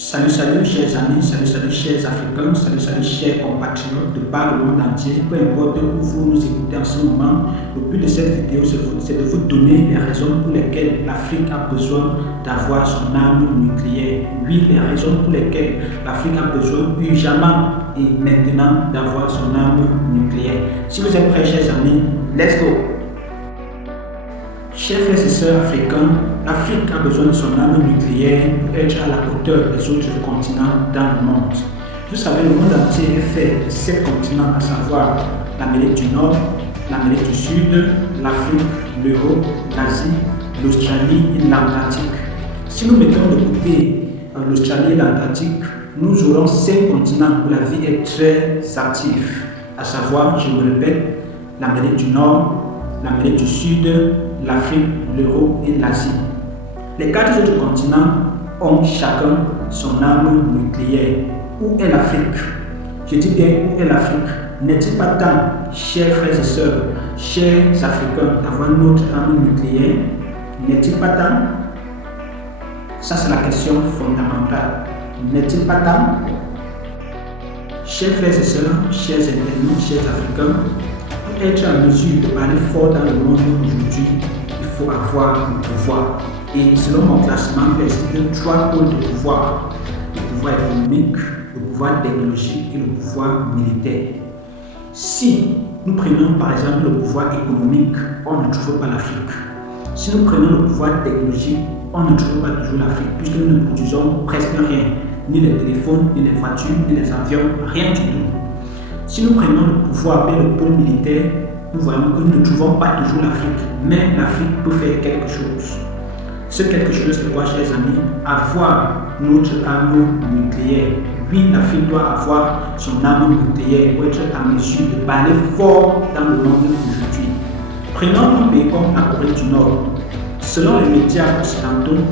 Salut chers amis, salut chers Africains, salut chers compatriotes de par le monde entier, peu importe où vous nous écoutez en ce moment. Le but de cette vidéo, c'est de vous donner les raisons pour lesquelles l'Afrique a besoin d'avoir son arme nucléaire. Oui, les raisons pour lesquelles l'Afrique a besoin urgemment et maintenant d'avoir son arme nucléaire. Si vous êtes prêts, chers amis, let's go! Chers frères et sœurs africains, l'Afrique a besoin de son arme nucléaire pour être à la hauteur des autres continents dans le monde. Vous savez, le monde entier est fait de 7 continents, à savoir l'Amérique du Nord, l'Amérique du Sud, l'Afrique, l'Europe, l'Asie, l'Australie et l'Atlantique. Si nous mettons de côté l'Australie et l'Atlantique, nous aurons 5 continents où la vie est très active, à savoir, je me répète, l'Amérique du Nord, l'Amérique du Sud, l'Afrique, l'Europe et l'Asie. Les 4 autres continents ont chacun son arme nucléaire. Où est l'Afrique? Je dis bien où est l'Afrique? N'est-il pas temps, chers frères et sœurs, chers Africains, d'avoir notre arme nucléaire? N'est-il pas temps? Ça, c'est la question fondamentale. N'est-il pas temps? Chers frères et sœurs, chers internautes, chers Africains, pour être en mesure de parler fort dans le monde aujourd'hui, il faut avoir le pouvoir. Et selon mon classement, il existe 3 pôles de pouvoir. Le pouvoir économique, le pouvoir technologique et le pouvoir militaire. Si nous prenons par exemple le pouvoir économique, on ne trouve pas l'Afrique. Si nous prenons le pouvoir technologique, on ne trouve pas toujours l'Afrique, puisque nous ne produisons presque rien. Ni les téléphones, ni les voitures, ni les avions, rien du tout. Si nous prenons le pouvoir et le pôle militaire, nous voyons que nous ne trouvons pas toujours l'Afrique, mais l'Afrique peut faire quelque chose. Ce quelque chose, c'est quoi, chers amis? Avoir notre arme nucléaire. Oui, l'Afrique doit avoir son arme nucléaire pour être en mesure de parler fort dans le monde d'aujourd'hui. Prenons un pays comme la Corée du Nord. Selon les médias occidentaux,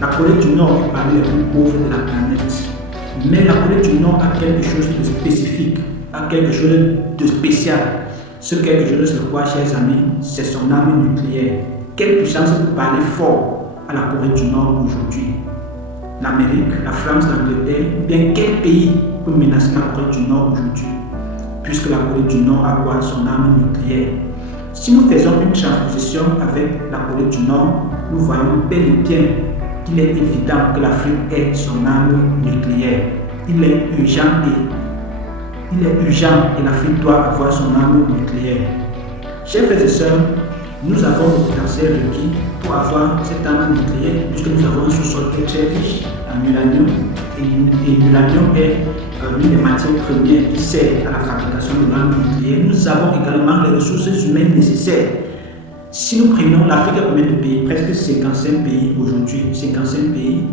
la Corée du Nord est parmi les plus pauvres de la planète. Mais la Corée du Nord a quelque chose de spécifique, a quelque chose de spécial. Ce quelque chose, c'est quoi, chers amis? C'est son arme nucléaire. Quelle puissance peut parler fort à la Corée du Nord aujourd'hui? L'Amérique, la France, l'Angleterre, ou bien quel pays peut menacer la Corée du Nord aujourd'hui? Puisque la Corée du Nord a quoi? Son arme nucléaire. Si nous faisons une transposition avec la Corée du Nord, nous voyons bel et bien qu'il est évident que l'Afrique ait son arme nucléaire. Il est urgent et l'Afrique doit avoir son arme nucléaire. Chers frères et sœurs, nous avons le potentiel requis pour avoir cette arme nucléaire, puisque nous avons un sous-sol très riche en uranium, et l'uranium est l'une des matières premières qui sert à la fabrication de l'arme nucléaire. Nous avons également les ressources humaines nécessaires. Si nous prenons l'Afrique, a combien de pays? Presque 55 pays aujourd'hui, 55 pays,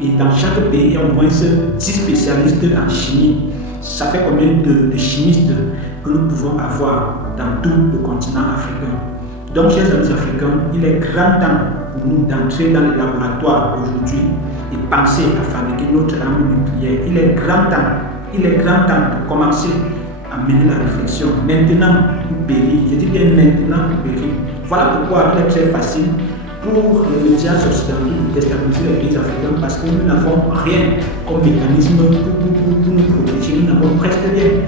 et dans chaque pays, il y a au moins 10 spécialistes en chimie. Ça fait combien de chimistes que nous pouvons avoir dans tout le continent africain? Donc, chers amis africains, il est grand temps pour nous d'entrer dans les laboratoires aujourd'hui et penser à fabriquer notre arme nucléaire. Il est grand temps de commencer à mener la réflexion. Maintenant, nous périr. Je dis bien maintenant, nous périr. Voilà pourquoi il est très facile pour les médias occidentaux de déstabiliser les pays africains, parce que nous n'avons rien comme mécanisme pour nous protéger. Nous n'avons presque rien.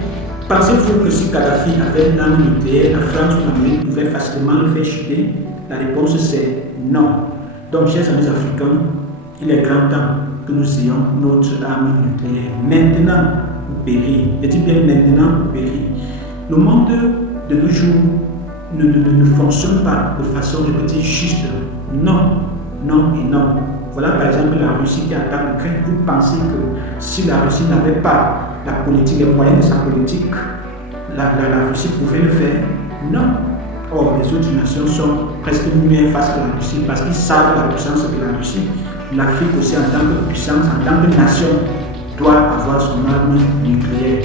Pensez-vous que si Kadhafi avait une arme nucléaire, la France ou l'Amérique pouvaient facilement le faire chuter? La réponse c'est non. Donc, chers amis africains, il est grand temps que nous ayons notre arme nucléaire. Maintenant, ou périr. Je dis bien maintenant, ou périr. Le monde de nos jours ne fonctionne pas de façon, je peux dire, juste. Non, non et non. Voilà par exemple la Russie qui attaque l'Ukraine. Vous pensez que si la Russie n'avait pas la politique, les moyens de sa politique, la Russie pouvait le faire? Non. Or, les autres nations sont presque muets face à la Russie parce qu'ils savent la puissance de la Russie. L'Afrique aussi, en tant que puissance, en tant que nation, doit avoir son arme nucléaire.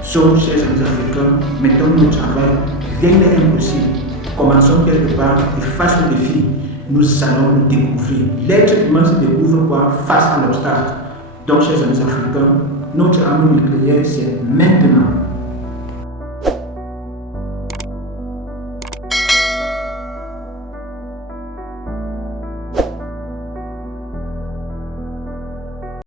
Sauf, chers amis africains, mettons-nous au travail. Rien n'est impossible. Commençons quelque part et face au défi, nous allons nous découvrir. L'être humain se découvre quoi? Face à l'obstacle. Donc, chers amis africains, notre arme nucléaire, c'est maintenant.